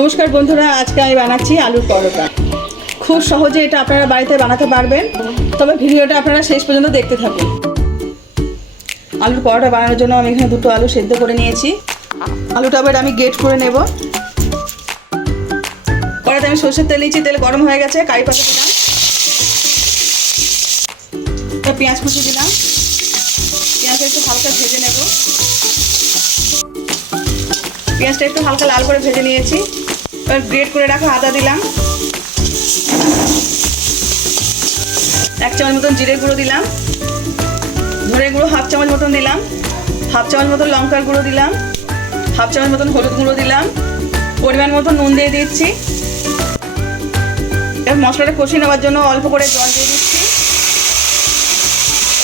নমস্কার বন্ধুরা, আজকে আমি বানাচ্ছি আলুর পরোটা। খুব সহজে এটা আপনারা বাড়িতে বানাতে পারবেন, তবে ভিডিওটা আপনারা শেষ পর্যন্ত দেখতে থাকুন। আলুর পরোটা বানানোর জন্য আমি এখানে দুটো আলু সেদ্ধ করে নিয়েছি। আলুটা আবার আমি গ্রেট করে নেব। কড়াইতে আমি সরষের তেল নিয়েছি, তেল গরম হয়ে গেছে। কারি পাতা দিলাম, পেঁয়াজ কুচি দিলাম। পেঁয়াজটা একটু হালকা ভেজে নেব। পেঁয়াজটা একটু হালকা লাল করে ভেজে নিয়েছি। এবার গ্রেট করে রাখা আদা দিলাম। 1 চামচ মতন জিরে গুঁড়ো দিলাম। ধনে গুঁড়ো 1/2 চামচ মতন দিলাম। 1/2 চামচ মতন লঙ্কার গুঁড়ো দিলাম। 1/2 চামচ মতন হলুদ গুঁড়ো দিলাম। পরিমাণ মতো নুন দিয়ে দিচ্ছি। এবার মশলাটা কষিয়ে নেওয়ার জন্য অল্প করে জল দিয়ে দিচ্ছি।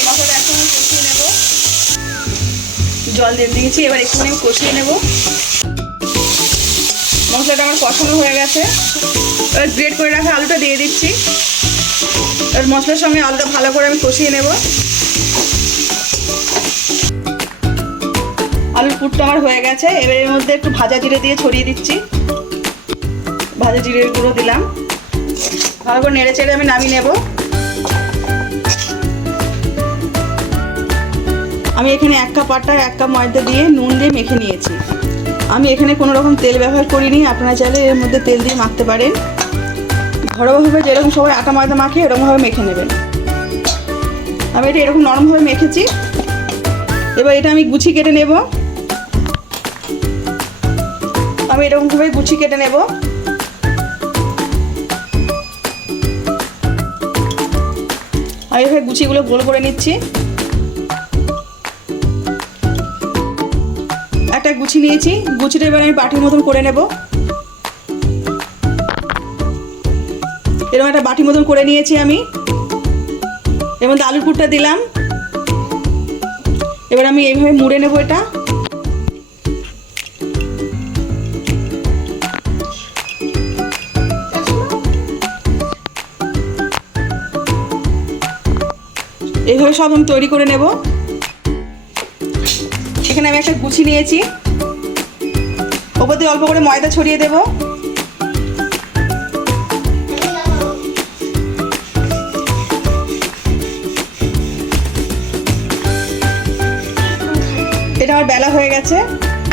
মশলাটা একটু কষিয়ে নেব। জল দিয়ে দিয়েছি, এবার একটুখানি কষিয়ে নেব। মশলাটা আমার কষানো হয়ে গেছে। এবার গ্রেট করে রাখা আলুটা দিয়ে দিচ্ছি। এবার মশলার সঙ্গে আলুটা ভালো করে আমি কষিয়ে নেব। আলুর পুরটা আমার হয়ে গেছে। এবার এর মধ্যে একটু ভাজা জিরে দিয়ে ছড়িয়ে দিচ্ছি। ভাজা জিরের গুঁড়ো দিলাম। ভালো করে নেড়ে চেড়ে আমি নামিয়ে নেব। আমি এখানে 1 কাপ আটা 1 কাপ ময়দা দিয়ে নুন দিয়ে মেখে নিয়েছি। আমি এখানে কোনো রকম তেল ব্যবহার করিনি, আপনারা চাইলে এর মধ্যে তেল দিয়ে মাখতে পারেন। ঘরোয়াভাবে যেরকম সবাই আটা ময়দা মাখে এরকমভাবে মেখে নেবেন। আমি এটা এরকম নরমভাবে মেখেছি। এবার এটা আমি গুছি কেটে নেব। আমি এরকমভাবে গুছি কেটে নেব। আমি এভাবে গুছিগুলো গোল করে নিচ্ছি। একটা গুছি নিয়েছি, গুছিটা এবার আমি বাটির মতন করে নেব। এরকম একটা বাটির মতন করে নিয়েছি আমি। এর মধ্যে আলুর পুরটা দিলাম। এবার আমি এইভাবে মুড়ে নেব এটা। এইভাবে সব আমি তৈরি করে নেব। এখানে আমি একটা গুছি নিয়েছি, ওপর দিয়ে অল্প করে ময়দা ছড়িয়ে দেব। এটা আমার বেলা হয়ে গেছে।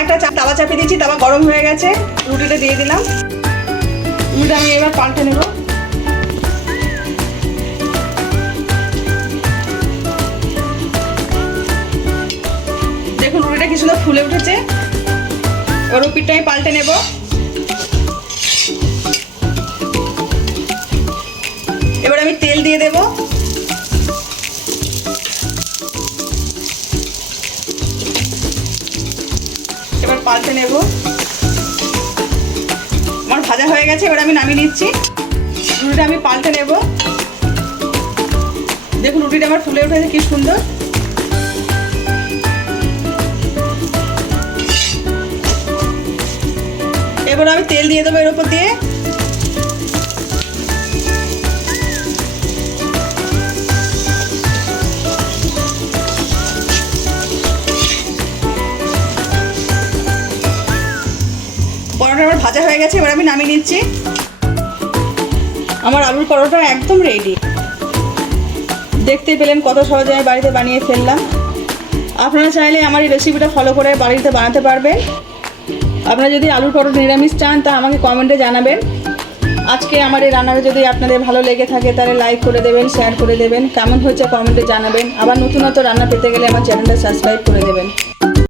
একটা তাওয়া চাপিয়ে দিয়েছি, তাওয়া গরম হয়ে গেছে। রুটিটা দিয়ে দিলাম। রুটিটা আমি এবার পাল্টে নেব। দেখুন রুটিটা কি সুন্দর ফুলে উঠেছে। এবার রুটিটা আমি পাল্টে নেব। এবার আমি তেল দিয়ে দেব। এবার পাল্টে নেব। আমার ভাজা হয়ে গেছে, এবার আমি নামিয়ে নিচ্ছি। রুটিটা আমি পাল্টে নেব। দেখুন রুটিটা আমার ফুলে উঠেছে কি সুন্দর। এবার আমি তেল দিয়ে দেবো এর উপর দিয়ে। পরোটা আমার ভাজা হয়ে গেছে, এবার আমি নামিয়ে নিচ্ছি। আমার আলুর পরোটা একদম রেডি। দেখতে পেলেন কত সহজে আমি বাড়িতে বানিয়ে ফেললাম। আপনারা চাইলে আমার এই রেসিপিটা ফলো করে বাড়িতে বানাতে পারবেন। আপনারা যদি আলুর পরোটা নিরামিষ চান তা আমাকে কমেন্টে জানাবেন। আজকে আমার এই রান্নাটা যদি আপনাদের ভালো লেগে থাকে তাহলে লাইক করে দেবেন, শেয়ার করে দেবেন। কেমন হয়েছে কমেন্টে জানাবেন। আবার নতুন রান্না পেতে গেলে আমার চ্যানেলটা সাবস্ক্রাইব করে দেবেন।